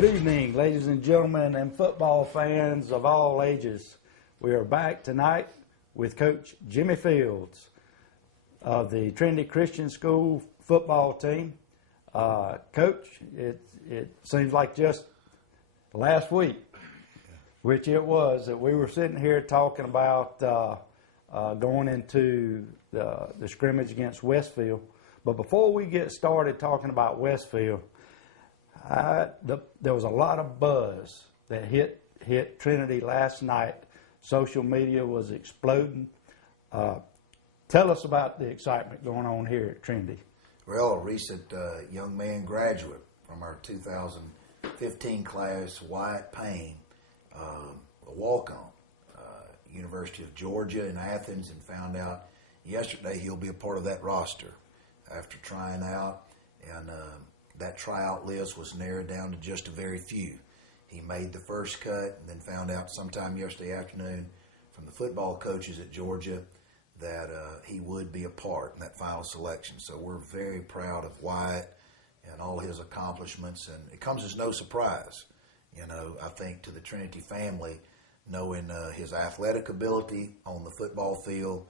Good evening, ladies and gentlemen, and football fans of all ages. We are back tonight with Coach Jimmy Fields of the Trinity Christian School football team. Coach, it seems like just last week, which it was, that we were sitting here talking about going into the scrimmage against Westfield. But before we get started talking about Westfield, there was a lot of buzz that hit Trinity last night. Social media was exploding. Tell us about the excitement going on here at Trinity. Well, a recent young man graduate from our 2015 class, Wyatt Payne, a walk-on, University of Georgia in Athens, and found out yesterday he'll be a part of that roster after trying out, and that tryout list was narrowed down to just a very few. He made the first cut and then found out sometime yesterday afternoon from the football coaches at Georgia that he would be a part in that final selection. So we're very proud of Wyatt and all his accomplishments, and it comes as no surprise, I think, to the Trinity family, knowing his athletic ability on the football field,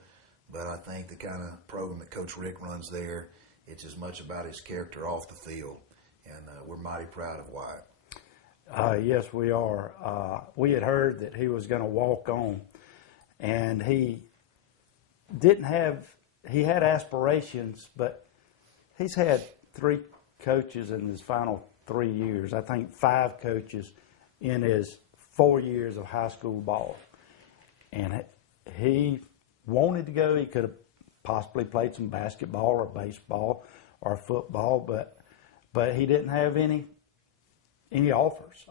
but I think the kind of program that Coach Rick runs there, it's as much about his character off the field, and we're mighty proud of Wyatt. Yes, we are. We had heard that he was going to walk on, and he had aspirations, but he's had 3 coaches in his final 3 years. I think 5 coaches in his 4 years of high school ball. And he wanted to go. He could have possibly played some basketball or baseball or football, but he didn't have any offers,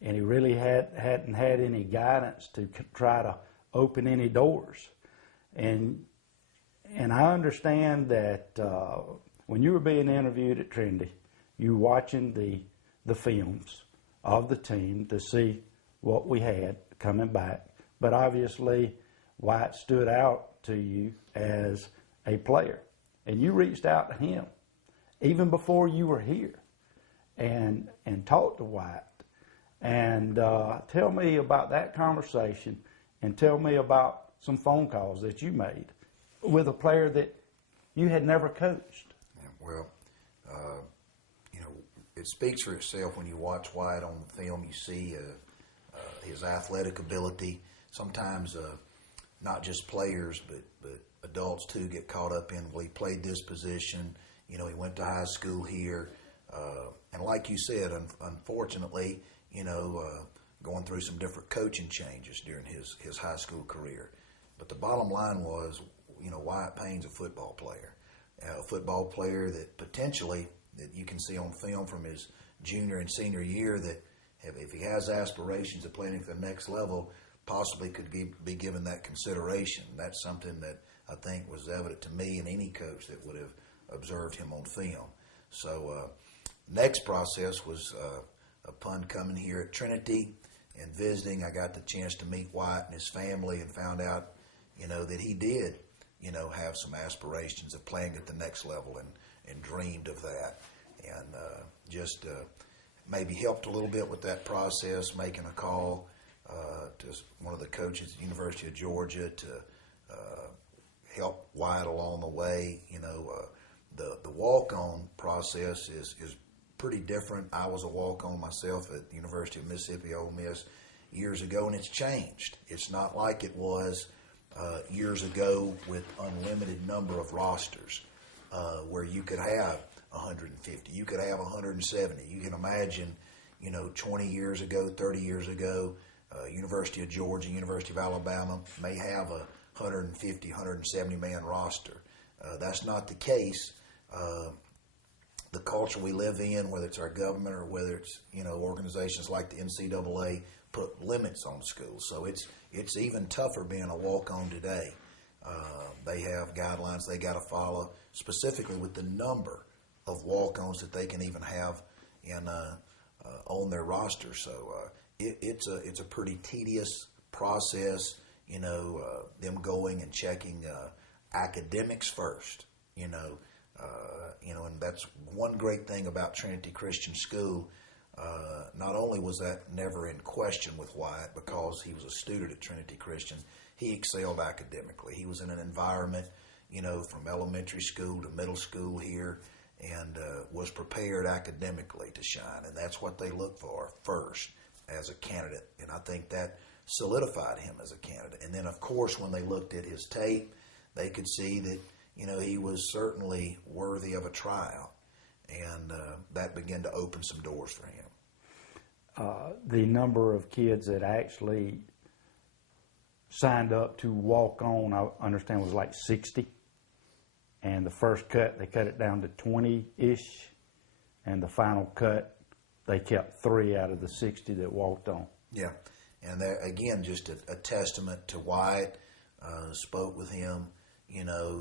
and he really hadn't had any guidance to try to open any doors. And I understand that when you were being interviewed at Trinity, you were watching the films of the team to see what we had coming back, but obviously Wyatt stood out to you as a player, and you reached out to him even before you were here and talked to Wyatt. And tell me about that conversation, and tell me about some phone calls that you made with a player that you had never coached. Yeah, well, it speaks for itself when you watch Wyatt on the film. You see his athletic ability. Sometimes not just players, but adults too get caught up in, well, he played this position. He went to high school here. And like you said, unfortunately, going through some different coaching changes during his high school career. But the bottom line was, Wyatt Payne's a football player that potentially, that you can see on film from his junior and senior year, that if he has aspirations of playing at the next level, possibly could be given that consideration. That's something that I think was evident to me and any coach that would have observed him on film. So next process was upon coming here at Trinity and visiting. I got the chance to meet Wyatt and his family and found out, that he did, have some aspirations of playing at the next level and dreamed of that. And just maybe helped a little bit with that process, making a call to one of the coaches at the University of Georgia to help Wyatt along the way. The walk-on process is pretty different. I was a walk-on myself at the University of Mississippi, Ole Miss, years ago, and it's changed. It's not like it was years ago with unlimited number of rosters where you could have 150, you could have 170. You can imagine, 20 years ago, 30 years ago, University of Georgia, University of Alabama may have a 150, 170 man roster. That's not the case. The culture we live in, whether it's our government or whether it's organizations like the NCAA, put limits on schools. So it's even tougher being a walk-on today. They have guidelines they got to follow, specifically with the number of walk-ons that they can even have on their roster. So it's a pretty tedious process. Them going and checking academics first. And that's one great thing about Trinity Christian School. not only was that never in question with Wyatt because he was a student at Trinity Christian, he excelled academically. He was in an environment, from elementary school to middle school here, and was prepared academically to shine. And that's what they look for first as a candidate. And I think that solidified him as a candidate. And then, of course, when they looked at his tape, they could see that, he was certainly worthy of a tryout. And that began to open some doors for him. The number of kids that actually signed up to walk on, I understand, was like 60. And the first cut, they cut it down to 20-ish. And the final cut, they kept 3 out of the 60 that walked on. Yeah. And that, again, just a testament to Wyatt. Spoke with him,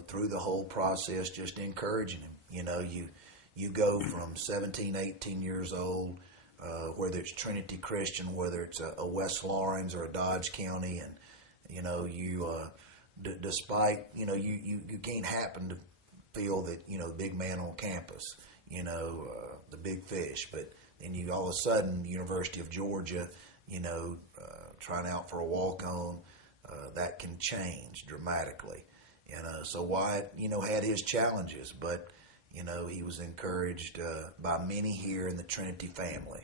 through the whole process, just encouraging him. You go from 17, 18 years old, whether it's Trinity Christian, whether it's a West Lawrence or a Dodge County, and despite you can't happen to feel that the big man on campus, the big fish, but then you all of a sudden University of Georgia, trying out for a walk-on, that can change dramatically, so Wyatt had his challenges, but he was encouraged by many here in the Trinity family,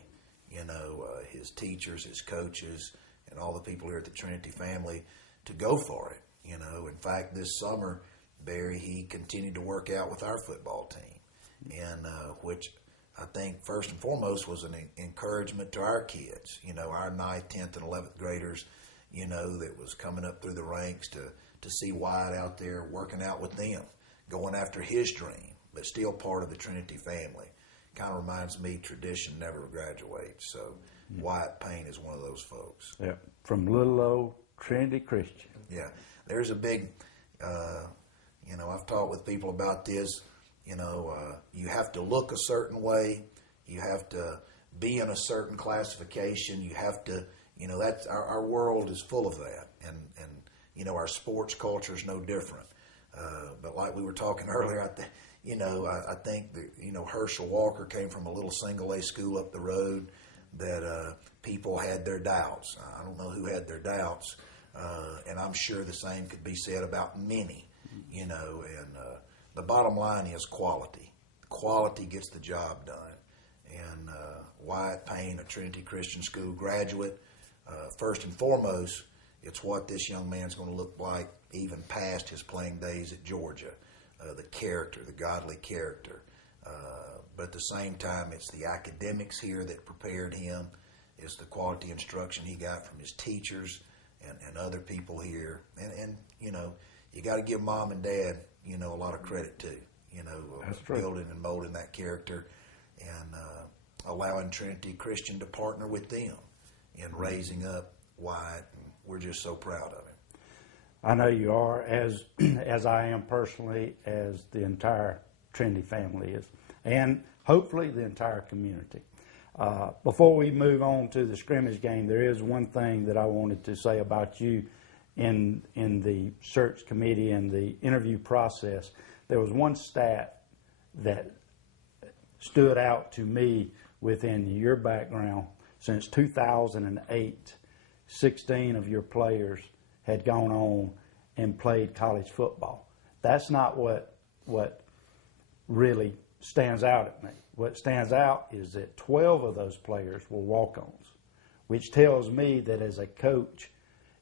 his teachers, his coaches, and all the people here at the Trinity family to go for it. In fact, this summer, Barry, he continued to work out with our football team, and which I think first and foremost was an encouragement to our kids, our 9th, 10th, and 11th graders, that was coming up through the ranks to see Wyatt out there working out with them, going after his dream, but still part of the Trinity family. Kind of reminds me, tradition never graduates. So Wyatt Payne is one of those folks. Yeah, from little old Trinity Christian. Yeah, there's a big, I've talked with people about this. You have to look a certain way. You have to be in a certain classification. You have to, that's our world is full of that, and our sports culture is no different. But like we were talking earlier, I think that Herschel Walker came from a little single A school up the road that people had their doubts. I don't know who had their doubts, and I'm sure the same could be said about many. And the bottom line is quality. Quality gets the job done. And Wyatt Payne, a Trinity Christian School graduate, first and foremost, it's what this young man's going to look like even past his playing days at Georgia. The character, the godly character. But at the same time, it's the academics here that prepared him. It's the quality instruction he got from his teachers and other people here. And you got to give mom and dad, a lot of credit too. Building and molding that character and allowing Trinity Christian to partner with them in raising up Wyatt. And we're just so proud of him. I know you are, as I am personally, as the entire Trinity family is, and hopefully the entire community. Before we move on to the scrimmage game, there is one thing that I wanted to say about you in the search committee and the interview process. There was one stat that stood out to me within your background. Since 2008, 16 of your players had gone on and played college football. That's not what really stands out at me. What stands out is that 12 of those players were walk-ons, which tells me that as a coach,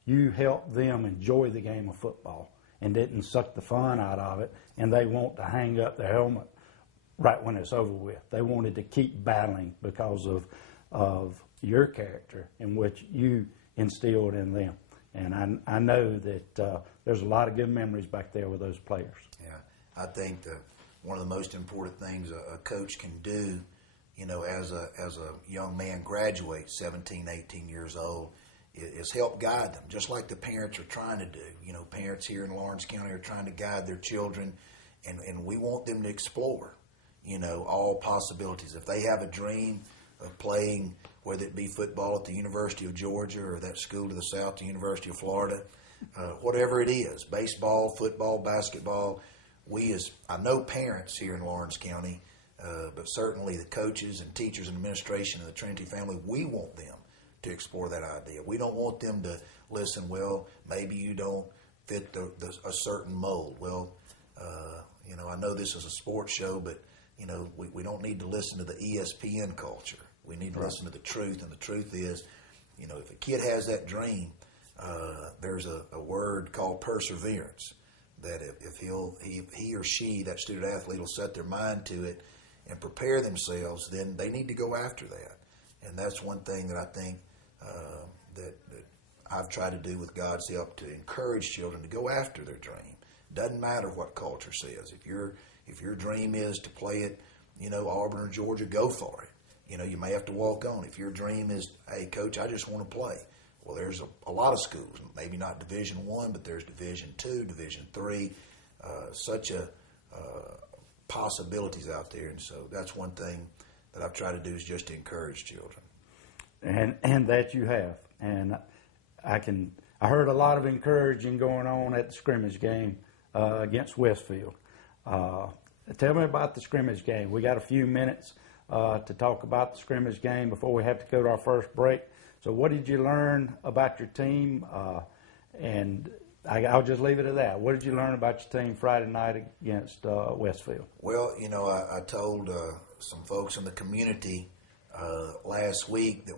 you helped them enjoy the game of football and didn't suck the fun out of it, and they want to hang up their helmet right when it's over with. They wanted to keep battling because of your character and what you instilled in them. And I know that there's a lot of good memories back there with those players. Yeah, I think that one of the most important things a coach can do, as a young man graduates, 17, 18 years old, is help guide them, just like the parents are trying to do. Parents here in Lawrence County are trying to guide their children, and we want them to explore, all possibilities. If they have a dream of playing, whether it be football at the University of Georgia or that school to the south, the University of Florida, whatever it is, baseball, football, basketball, I know parents here in Lawrence County But certainly the coaches and teachers and administration of the Trinity family, we want them to explore that idea. We don't want them to listen, well, maybe you don't fit a certain mold. Well, I know this is a sports show, but, we don't need to listen to the ESPN culture. We need to listen to the truth, and the truth is, if a kid has that dream, there's a word called perseverance, that if he or she, that student athlete, will set their mind to it and prepare themselves, then they need to go after that. And that's one thing that I think that I've tried to do with God's help, to encourage children to go after their dream. Doesn't matter what culture says. If your dream is to play at, Auburn or Georgia, go for it. You may have to walk on. If your dream is, hey, Coach, I just want to play. Well, there's a lot of schools, maybe not Division I, but there's Division II, Division III, such possibilities out there. And so that's one thing that I've tried to do, is just to encourage children. And that you have. And I heard a lot of encouraging going on at the scrimmage game against Westfield. Tell me about the scrimmage game. We got a few minutes to talk about the scrimmage game before we have to go to our first break. So what did you learn about your team? And I'll just leave it at that. What did you learn about your team Friday night against Westfield? Well, I told some folks in the community last week that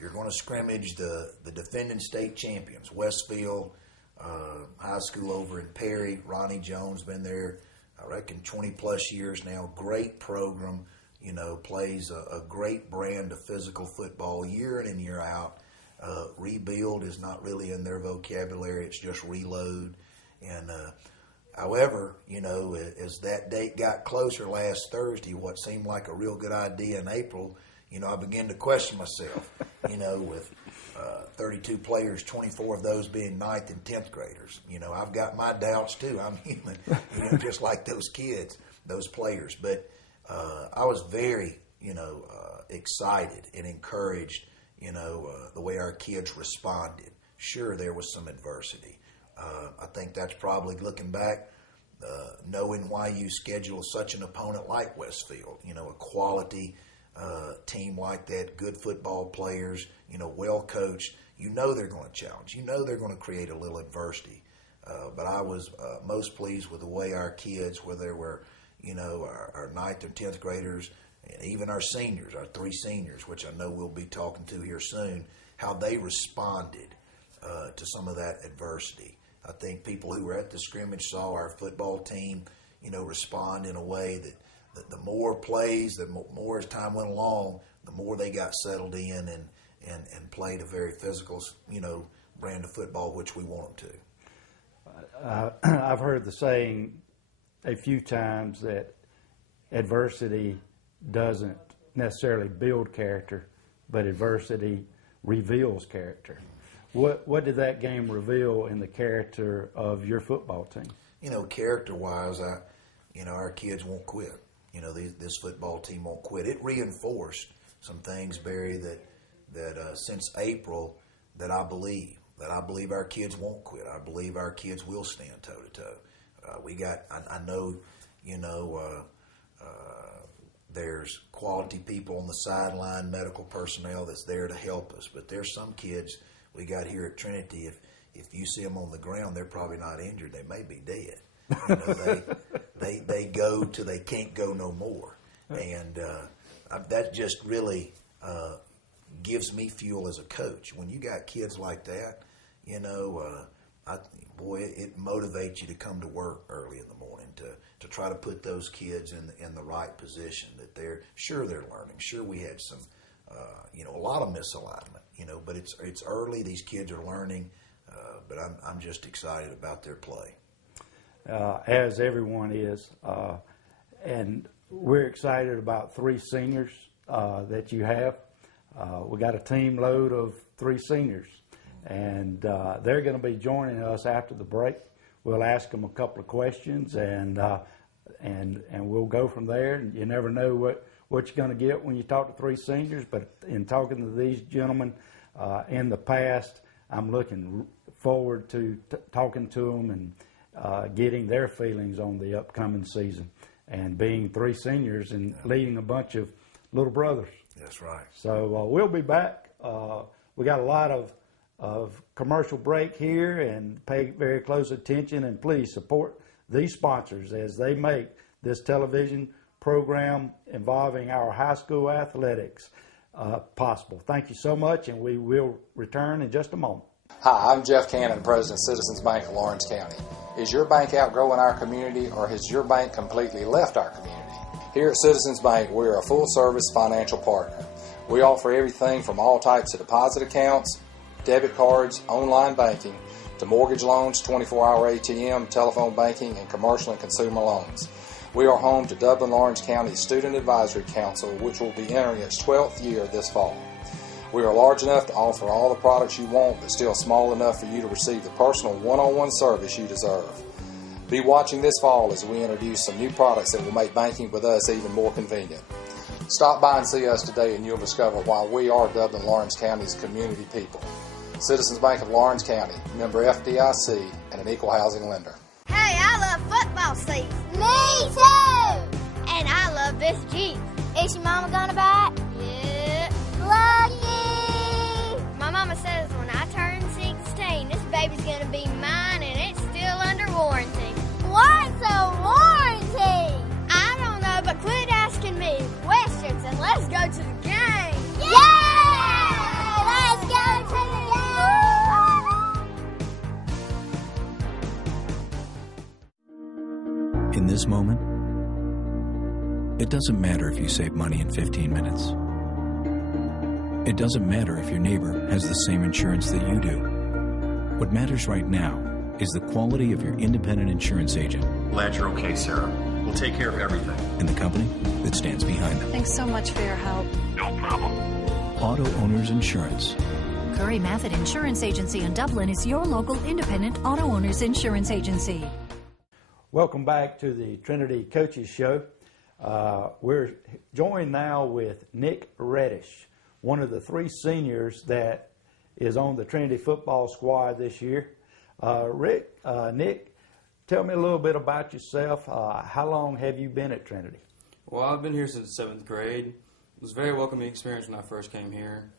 you're going to scrimmage the defending state champions, Westfield High School over in Perry. Ronnie Jones been there, I reckon, 20-plus years now. Great program, plays a great brand of physical football year in and year out. Rebuild is not really in their vocabulary. It's just reload. And however, as that date got closer last Thursday, what seemed like a real good idea in April, I began to question myself, with 32 players, 24 of those being 9th and 10th graders. I've got my doubts too. I'm human, just like those kids, those players. But I was very, excited and encouraged, the way our kids responded. Sure, there was some adversity. I think that's probably, looking back, knowing why you schedule such an opponent like Westfield, a quality team like that, good football players, well coached. They're going to challenge. They're going to create a little adversity. But I was most pleased with the way our kids, whether they were, our 9th and 10th graders, and even our seniors, our 3 seniors, which I know we'll be talking to here soon, how they responded to some of that adversity. I think people who were at the scrimmage saw our football team, respond in a way that the more plays, the more as time went along, the more they got settled in and played a very physical, brand of football, which we want them to. I've heard the saying a few times that adversity doesn't necessarily build character, but adversity reveals character. What did that game reveal in the character of your football team? Character-wise, our kids won't quit. This football team won't quit. It reinforced some things, Barry, that since April, that I believe our kids won't quit. I believe our kids will stand toe to toe. I know, there's quality people on the sideline, medical personnel that's there to help us. But there's some kids we got here at Trinity. If you see them on the ground, they're probably not injured. They may be dead. They go till they can't go no more, and that just really gives me fuel as a coach. When you got kids like that, it motivates you to come to work early in the morning to try to put those kids in the right position. That they're learning. Sure, we had some a lot of misalignment, but it's early. These kids are learning, but I'm just excited about their play. As everyone is, and we're excited about 3 seniors that you have. We got a team load of 3 seniors, and they're going to be joining us after the break. We'll ask them a couple of questions, and we'll go from there. And you never know what you're going to get when you talk to 3 seniors. But in talking to these gentlemen in the past, I'm looking forward to talking to them and getting their feelings on the upcoming season. and being three seniors and leading a bunch of little brothers. That's right. So we'll be back. We got a lot of commercial break here, and pay very close attention, and please support these sponsors as they make this television program involving our high school athletics possible. Thank you so much, and we will return in just a moment. Hi, I'm Jeff Cannon, President of Citizens Bank of Lawrence County. Is your bank outgrowing our community, or has your bank completely left our community? Here at Citizens Bank, we are a full-service financial partner. We offer everything from all types of deposit accounts, debit cards, online banking, to mortgage loans, 24-hour ATM, telephone banking, and commercial and consumer loans. We are home to Dublin-Lawrence County Student Advisory Council, which will be entering its 12th year this fall. We are large enough to offer all the products you want, but still small enough for you to receive the personal one-on-one service you deserve. Be watching this fall as we introduce some new products that will make banking with us even more convenient. Stop by and see us today, and you'll discover why we are Dublin-Lawrence County's community people. Citizens Bank of Lawrence County, member FDIC, and an equal housing lender. Hey, I love football seats. Me too! And I love this Jeep. Is your mama gonna buy it? Yeah. Lucky! My mama says when I turn 16, this baby's gonna be mine, and it's still under warranty. What's a warranty? I don't know, but quit asking me questions and let's go to the game. Yeah! Let's go to the game! In this moment, it doesn't matter if you save money in 15 minutes. It doesn't matter if your neighbor has the same insurance that you do. What matters right now is the quality of your independent insurance agent. Glad you're okay, Sarah. We'll take care of everything. And the company that stands behind them. Thanks so much for your help. No problem. Auto Owners Insurance. Curry Method Insurance Agency in Dublin is your local independent auto owners insurance agency. Welcome back to the Trinity Coaches Show. We're joined now with Nick Reddish, one of the three seniors that is on the Trinity football squad this year. Nick, tell me a little bit about yourself. How long have you been at Trinity? Well, I've been here since 7th grade. It was a very welcoming experience when I first came here.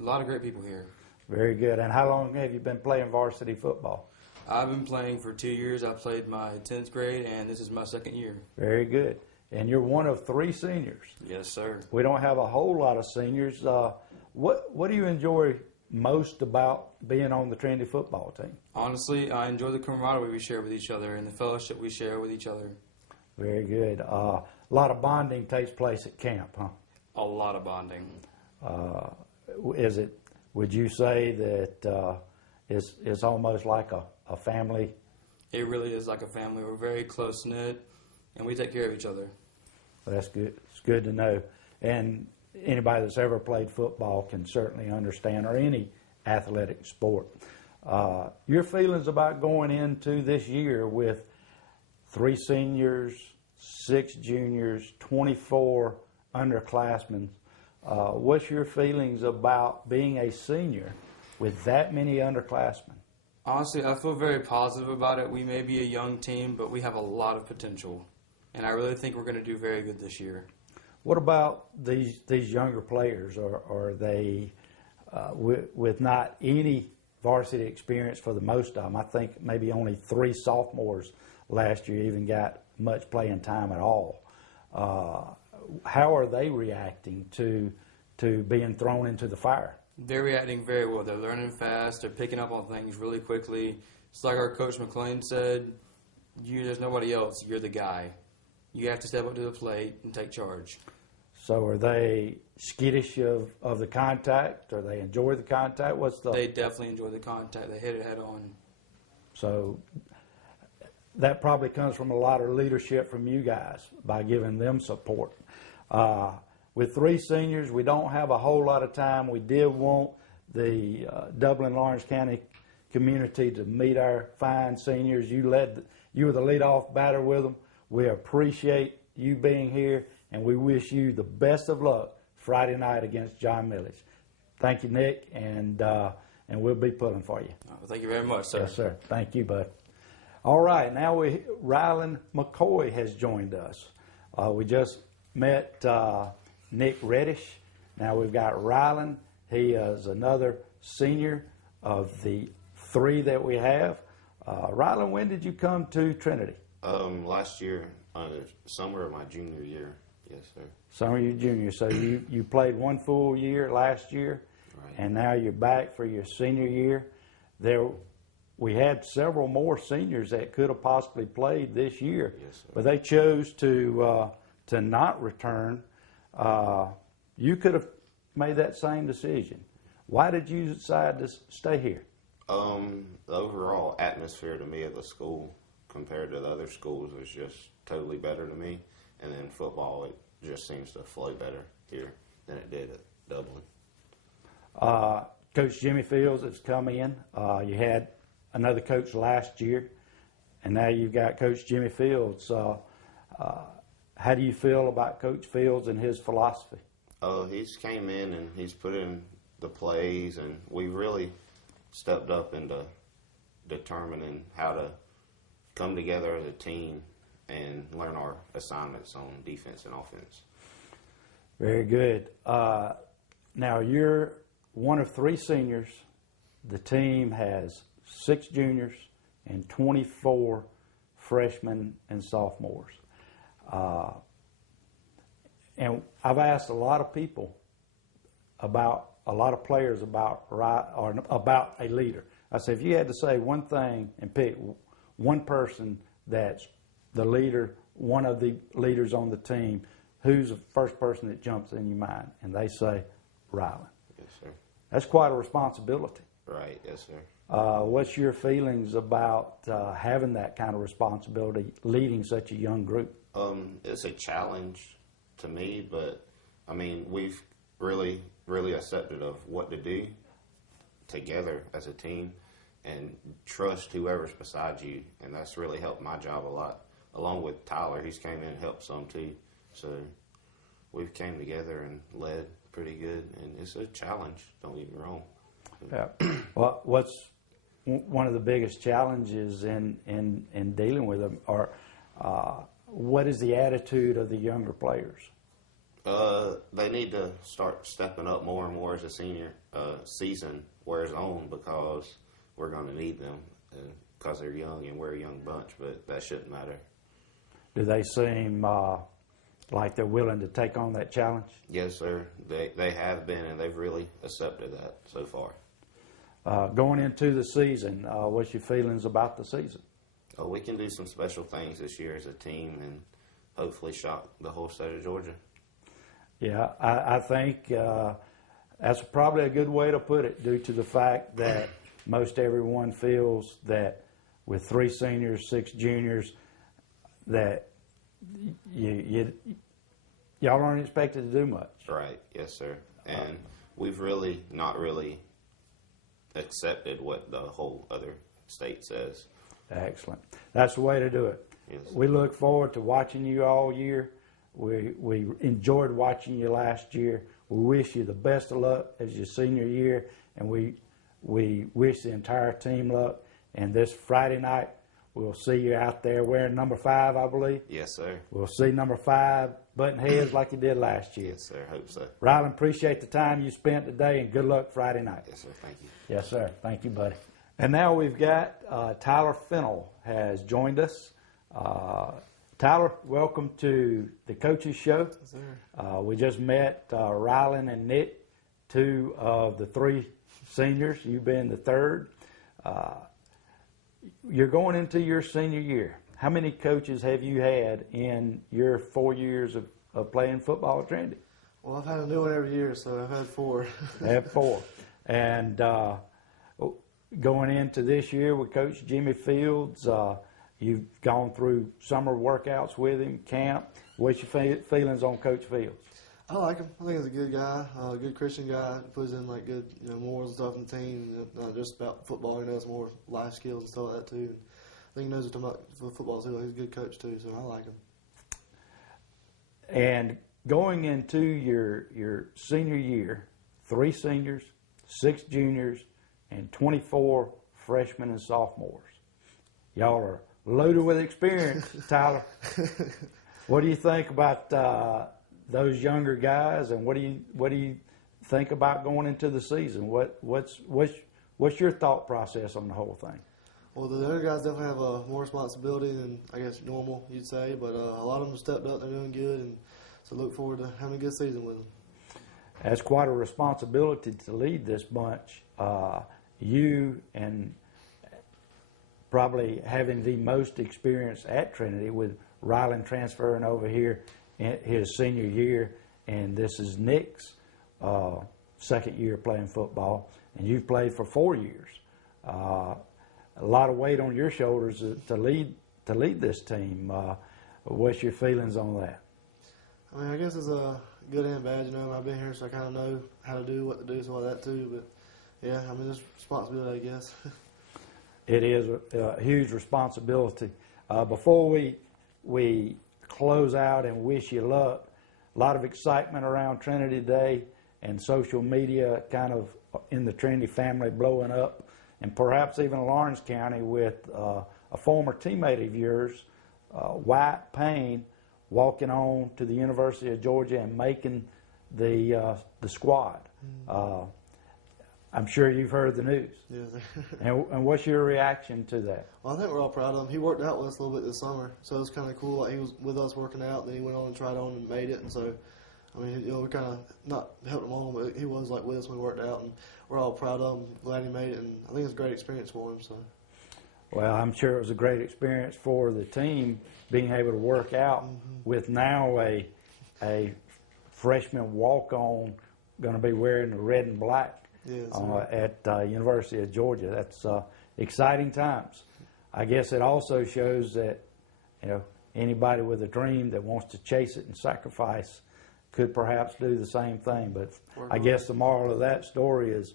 A lot of great people here. Very good. And how long have you been playing varsity football? I've been playing for 2 years. I played my 10th grade, and this is my 2nd year. Very good. And you're one of three seniors. Yes, sir. We don't have a whole lot of seniors. What do you enjoy most about being on the Trinity football team? Honestly, I enjoy the camaraderie we share with each other and the fellowship we share with each other. Very good. A lot of bonding takes place at camp, huh? A lot of bonding. Would you say that it's almost like a family? It really is like a family. We're very close-knit, and we take care of each other. Well, that's good. It's good to know. And anybody that's ever played football can certainly understand, or any athletic sport. Your feelings about going into this year with 3 seniors, 6 juniors, 24 underclassmen. What's your feelings about being a senior with that many underclassmen? Honestly, I feel very positive about it. We may be a young team, but we have a lot of potential. And I really think we're going to do very good this year. What about these younger players? Are they with not any varsity experience for the most of them? I think maybe only 3 sophomores last year even got much playing time at all. How are they reacting to being thrown into the fire? They're reacting very well. They're learning fast. They're picking up on things really quickly. It's like our coach McLean said, there's nobody else. You're the guy. You have to step up to the plate and take charge. So are they skittish of the contact, or they enjoy the contact? They definitely enjoy the contact. They hit it head on. So that probably comes from a lot of leadership from you guys by giving them support. With 3 seniors, we don't have a whole lot of time. We did want the Dublin-Lawrence County community to meet our fine seniors. You were the leadoff batter with them. We appreciate you being here, and we wish you the best of luck Friday night against John Milledge. Thank you, Nick, and we'll be pulling for you. Thank you very much, sir. Yes, sir. Thank you, bud. All right, now Rylan McCoy has joined us. We just met Nick Reddish. Now we've got Rylan. He is another senior of the 3 that we have. Rylan, when did you come to Trinity? Last year, summer of my junior year. Yes, sir. Summer of your junior. So you played 1 full year last year, Right. and now you're back for your senior year. We had several more seniors that could have possibly played this year, Yes, sir. but they chose to not return. You could have made that same decision. Why did you decide to stay here? The overall atmosphere to me at the school compared to the other schools was just totally better to me. And then football, it just seems to flow better here than it did at Dublin. Coach Jimmy Fields has come in. You had another coach last year, and now you've got Coach Jimmy Fields. How do you feel about Coach Fields and his philosophy? He's came in and he's put in the plays, and we really stepped up into determining how to come together as a team and learn our assignments on defense and offense. Very good. Now you're one of 3 seniors. The team has 6 juniors and 24 freshmen and sophomores. And I've asked a lot of people about a lot of players about a leader. I said, if you had to say one thing and pick one person that's the leader, one of the leaders on the team, who's the first person that jumps in your mind? And they say, Rylan. Yes, sir. That's quite a responsibility. Right, yes, sir. What's your feelings about having that kind of responsibility, leading such a young group? It's a challenge to me, but I mean, we've really accepted of what to do together as a team and trust whoever's beside you, and that's really helped my job a lot. Along with Tyler, he's came in and helped some too. So we've came together and led pretty good, and it's a challenge, don't get me wrong. Yeah. Well, what's one of the biggest challenges in dealing with them, or what is the attitude of the younger players? They need to start stepping up more and more as a senior season wears on, because we're going to need them because they're young and we're a young bunch, but that shouldn't matter. Do they seem like they're willing to take on that challenge? Yes, sir. They have been, and they've really accepted that so far. Going into the season, what's your feelings about the season? We can do some special things this year as a team and hopefully shock the whole state of Georgia. Yeah, I think that's probably a good way to put it, due to the fact that most everyone feels that with 3 seniors, 6 juniors, that y'all aren't expected to do much. Right, yes, sir. And we've really not really accepted what the whole other state says. Excellent. That's the way to do it. Yes. We look forward to watching you all year. We enjoyed watching you last year. We wish you the best of luck as your senior year, and we wish the entire team luck. And this Friday night, we'll see you out there wearing number 5, I believe. Yes, sir. We'll see number 5 button heads like you did last year. Yes, sir. Hope so. Rylan, appreciate the time you spent today, and good luck Friday night. Yes, sir. Thank you. Yes, sir. Thank you, buddy. And now we've got Tyler Fennell has joined us. Tyler, welcome to the Coaches Show. Yes, sir. We just met Rylan and Nick, 2 of the 3 seniors, you being the 3rd. You're going into your senior year. How many coaches have you had in your 4 years of playing football at Trinity? Well, I've had a new one every year, so I've had 4. I have 4. And going into this year with Coach Jimmy Fields, you've gone through summer workouts with him, camp. What's your feelings on Coach Fields? I like him. I think he's a good guy, a good Christian guy. Puts in like good, morals and stuff in the team. Not just about football. He knows more life skills and stuff like that too. I think he knows what he's talking about football too. He's a good coach too, so I like him. And going into your senior year, 3 seniors, 6 juniors, and 24 freshmen and sophomores. Y'all are loaded with experience, Tyler. What do you think about those younger guys, and what do you think about going into the season? What's your thought process on the whole thing? Well, the younger guys definitely have more responsibility than, I guess, normal, you'd say. But a lot of them stepped up. They're doing good. And so look forward to having a good season with them. That's quite a responsibility to lead this bunch. You and probably having the most experience at Trinity, with Ryland transferring over here in his senior year, and this is Nick's second year playing football, and you've played for 4 years. A lot of weight on your shoulders to lead this team. What's your feelings on that? I mean, I guess it's a good and bad. I've been here, so I kind of know how to do, what to do, so all that too. But yeah, I mean, it's responsibility, I guess. It is a huge responsibility. Before we close out and wish you luck, a lot of excitement around Trinity Day and social media kind of in the Trinity family blowing up, and perhaps even Lawrence County with a former teammate of yours, Wyatt Payne, walking on to the University of Georgia and making the squad. I'm sure you've heard the news. Yeah. And what's your reaction to that? Well, I think we're all proud of him. He worked out with us a little bit this summer, so it was kind of cool. Like, he was with us working out, then he went on and tried on and made it. And so, I mean, we kind of not helped him on, but he was like with us when we worked out, and we're all proud of him. Glad he made it, and I think it's a great experience for him. So. Well, I'm sure it was a great experience for the team being able to work out with now a freshman walk-on going to be wearing the red and black at University of Georgia. That's exciting times. I guess it also shows that anybody with a dream that wants to chase it and sacrifice could perhaps do the same thing. But I guess the moral of that story is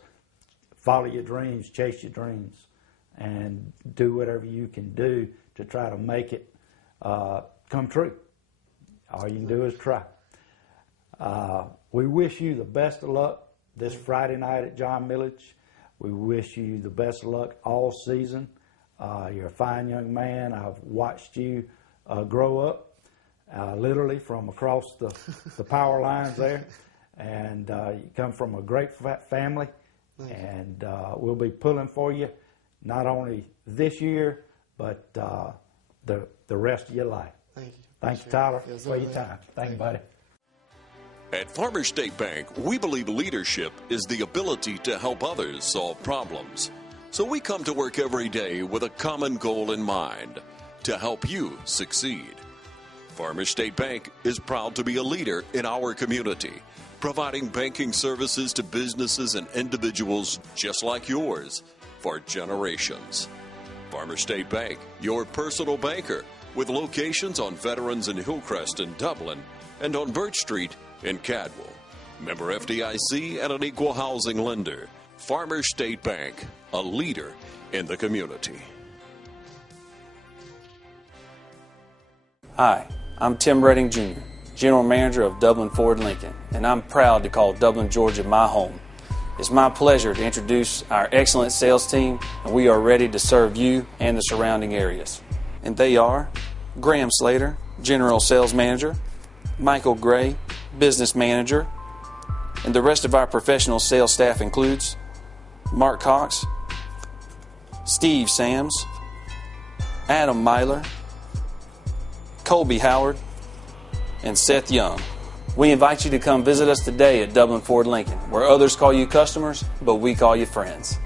follow your dreams, chase your dreams, and do whatever you can do to try to make it come true. All you can do is try. We wish you the best of luck this Friday night at John Milledge. We wish you the best of luck all season. You're a fine young man. I've watched you grow up, literally from across the power lines there. And you come from a great family. And we'll be pulling for you not only this year, but the rest of your life. Thank you. Thank you, Tyler, for your time. Thank you, buddy. At Farmers State Bank, we believe leadership is the ability to help others solve problems. So we come to work every day with a common goal in mind, to help you succeed. Farmers State Bank is proud to be a leader in our community, providing banking services to businesses and individuals just like yours for generations. Farmers State Bank, your personal banker, with locations on Veterans and Hillcrest in Dublin and on Birch Street in Cadwell. Member FDIC and an equal housing lender. Farmers State Bank, a leader in the community. Hi, I'm Tim Redding Jr., General Manager of Dublin Ford Lincoln, and I'm proud to call Dublin, Georgia my home. It's my pleasure to introduce our excellent sales team, and we are ready to serve you and the surrounding areas. And they are Graham Slater, General Sales Manager, Michael Gray, Business Manager, and the rest of our professional sales staff includes Mark Cox, Steve Sams, Adam Myler, Colby Howard, and Seth Young. We invite you to come visit us today at Dublin Ford Lincoln, where others call you customers, but we call you friends.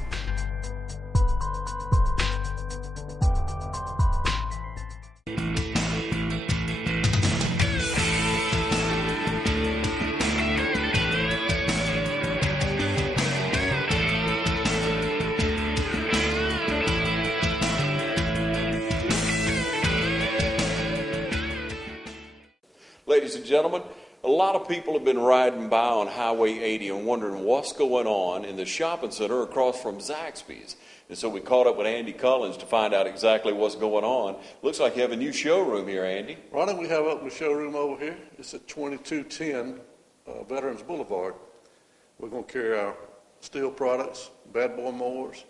Ladies and gentlemen, a lot of people have been riding by on Highway 80 and wondering what's going on in the shopping center across from Zaxby's. And so we caught up with Andy Collins to find out exactly what's going on. Looks like you have a new showroom here, Andy. Ronnie, we have opened a showroom over here. It's at 2210 Veterans Boulevard. We're going to carry our steel products, bad boy mowers,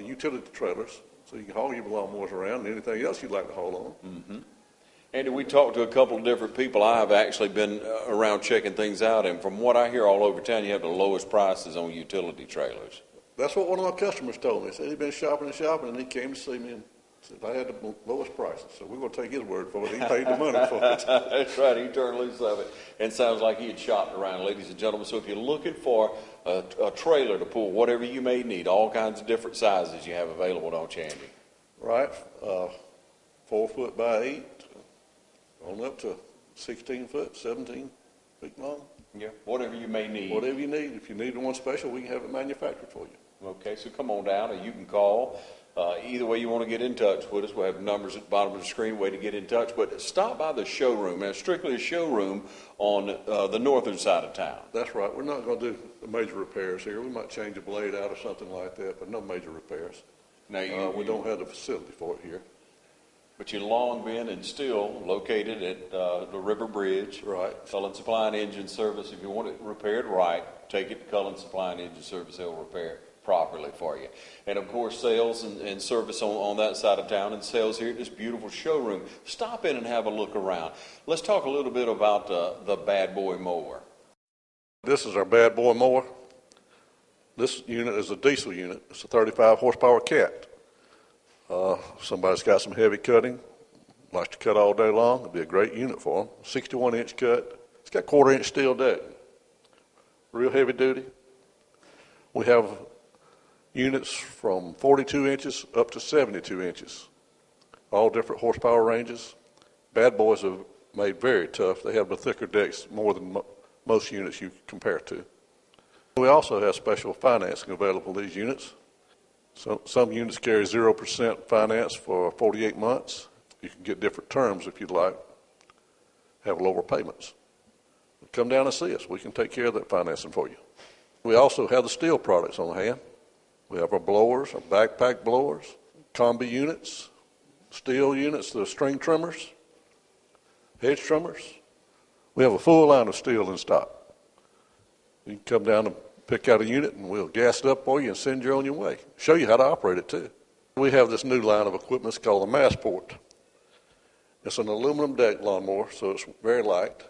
utility trailers. So you can haul your lawnmowers around and anything else you'd like to haul on. Mm-hmm. Andy, we talked to a couple of different people. I have actually been around checking things out, and from what I hear all over town, you have the lowest prices on utility trailers. That's what one of my customers told me. He said he'd been shopping and shopping, and he came to see me and said I had the lowest prices. So we're going to take his word for it. He paid the money for it. That's right. He turned loose of it. And sounds like he had shopped around, ladies and gentlemen. So if you're looking for a trailer to pull whatever you may need, all kinds of different sizes you have available, don't you, Andy? Right. 4 foot by 8. On up to 16 foot, 17 feet long. Yeah, whatever you may need. Whatever you need. If you need one special, we can have it manufactured for you. Okay, so come on down, or you can call. Either way you want to get in touch with us, we'll have numbers at the bottom of the screen, way to get in touch. But stop by the showroom. Now, it's strictly a showroom on the northern side of town. That's right. We're not going to do the major repairs here. We might change a blade out or something like that, but no major repairs. Now, we don't have the facility for it here. But you've long been and still located at the River Bridge. Right. Cullen Supply and Engine Service. If you want it repaired right, take it to Cullen Supply and Engine Service. They'll repair it properly for you. And, of course, sales and service on that side of town, and sales here at this beautiful showroom. Stop in and have a look around. Let's talk a little bit about the Bad Boy mower. This is our Bad Boy mower. This unit is a diesel unit. It's a 35 horsepower cat. Somebody's got some heavy cutting, likes to cut all day long, it'd be a great unit for them. 61-inch cut. It's got 1/4-inch steel deck. Real heavy duty. We have units from 42 inches up to 72 inches. All different horsepower ranges. Bad Boys are made very tough. They have the thicker decks more than most units you compare to. We also have special financing available for these units. So some units carry 0% finance for 48 months. You can get different terms if you'd like, have lower payments. Come down and see us. We can take care of that financing for you. We also have the steel products on hand. We have our blowers, our backpack blowers, combi units, steel units, the string trimmers, hedge trimmers. We have a full line of steel in stock. You can come down and pick out a unit, and we'll gas it up for you and send you on your way. Show you how to operate it, too. We have this new line of equipment. It's called the Massport. It's an aluminum deck lawnmower, so it's very light.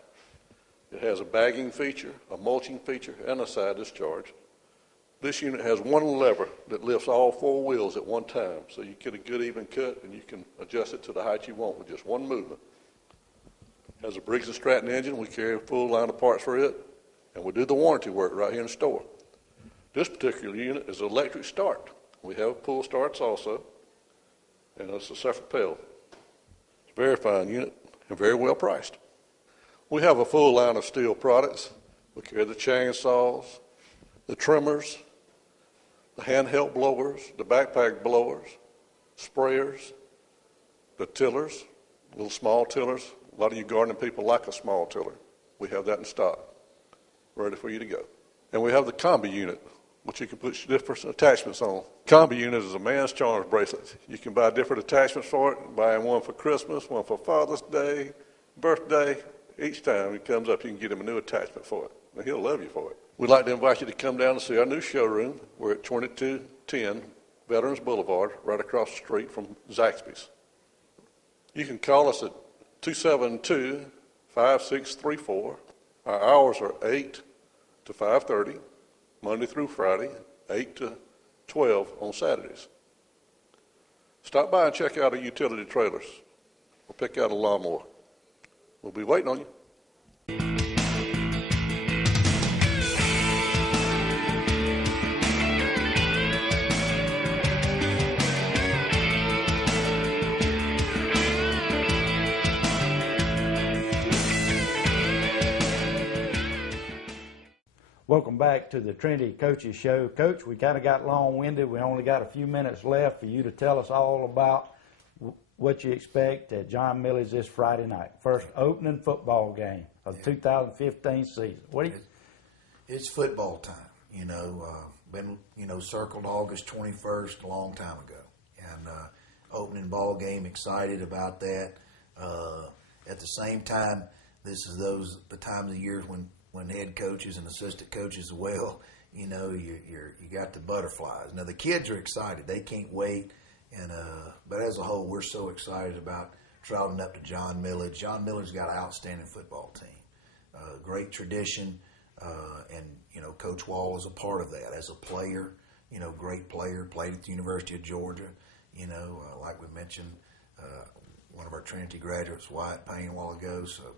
It has a bagging feature, a mulching feature, and a side discharge. This unit has one lever that lifts all 4 wheels at one time, so you get a good even cut, and you can adjust it to the height you want with just one movement. It has a Briggs & Stratton engine. We carry a full line of parts for it. And we do the warranty work right here in the store. This particular unit is electric start. We have pull starts also, and it's a separate pedal. It's a very fine unit and very well priced. We have a full line of steel products. We carry the chainsaws, the trimmers, the handheld blowers, the backpack blowers, sprayers, the tillers, little small tillers. A lot of you gardening people like a small tiller. We have that in stock, ready for you to go. And we have the combi unit, which you can put different attachments on. Combi unit is a man's charms bracelet. You can buy different attachments for it, buy one for Christmas, one for Father's Day, birthday. Each time it comes up, you can get him a new attachment for it. And he'll love you for it. We'd like to invite you to come down and see our new showroom. We're at 2210 Veterans Boulevard, right across the street from Zaxby's. You can call us at 272-5634. Our hours are 8 to 5:30, Monday through Friday, 8 to 12 on Saturdays. Stop by and check out our utility trailers or pick out a lawnmower. We'll be waiting on you. Welcome back to the Trinity Coaches Show. Coach, we kind of got long-winded. We only got a few minutes left for you to tell us all about what you expect at John Millie's this Friday night. First opening football game of the 2015 season. What do you? It's football time. Been circled August 21st a long time ago, and opening ball game. Excited about that. At the same time, this is the times of year when head coaches and assistant coaches as well, you got the butterflies. Now the kids are excited; they can't wait. But as a whole, we're so excited about traveling up to John Millage. John Millard's got an outstanding football team, great tradition, and Coach Wall is a part of that as a player. Great player, played at the University of Georgia. Like we mentioned, one of our Trinity graduates, Wyatt Payne, a while ago. So,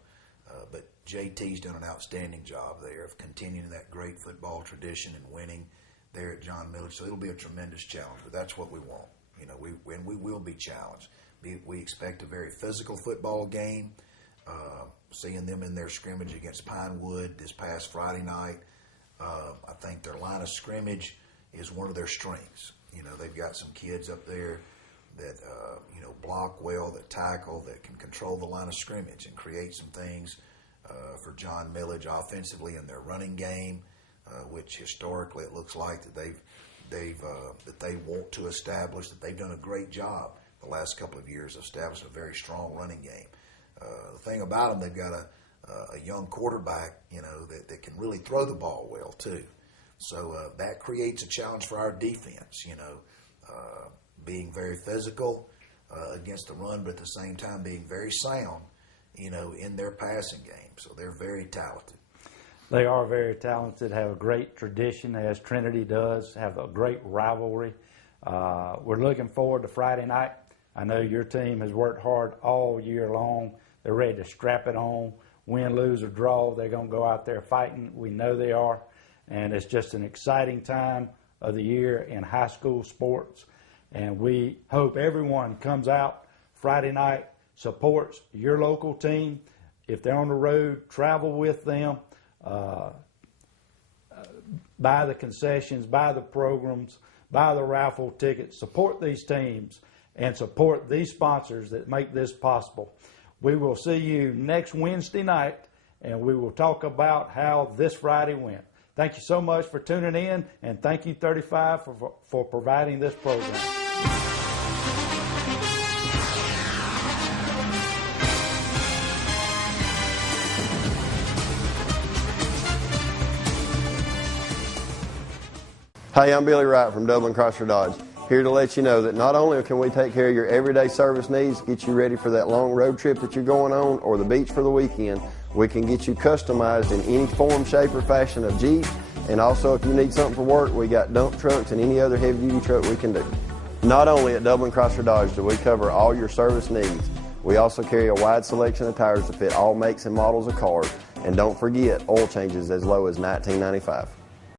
but JT's done an outstanding job there of continuing that great football tradition and winning there at John Millage. So it'll be a tremendous challenge, but that's what we want. We will be challenged. We expect a very physical football game. Seeing them in their scrimmage against Pinewood this past Friday night, I think their line of scrimmage is one of their strengths. They've got some kids up there that block well, that tackle, that can control the line of scrimmage and create some things for John Millage offensively in their running game, which historically it looks like that that they want to establish, that they've done a great job the last couple of years of establishing a very strong running game. The thing about them, they've got a young quarterback, that can really throw the ball well too. So that creates a challenge for our defense, being very physical against the run, but at the same time being very sound, in their passing game. So they're very talented. They are very talented, have a great tradition, as Trinity does, have a great rivalry. We're looking forward to Friday night. I know your team has worked hard all year long. They're ready to strap it on, win, lose, or draw. They're going to go out there fighting. We know they are. And it's just an exciting time of the year in high school sports. And we hope everyone comes out Friday night, supports your local team. If they're on the road, travel with them. Buy the concessions, buy the programs, buy the raffle tickets, support these teams, and support these sponsors that make this possible. We will see you next Wednesday night, and we will talk about how this Friday went. Thank you so much for tuning in, and thank you, 35, for providing this program. Hey, I'm Billy Wright from Dublin Chrysler Dodge, here to let you know that not only can we take care of your everyday service needs, get you ready for that long road trip that you're going on or the beach for the weekend, we can get you customized in any form, shape, or fashion of Jeep. And also, if you need something for work, we got dump trucks and any other heavy-duty truck we can do. Not only at Dublin Chrysler Dodge do we cover all your service needs, we also carry a wide selection of tires to fit all makes and models of cars. And don't forget, oil changes as low as $19.95.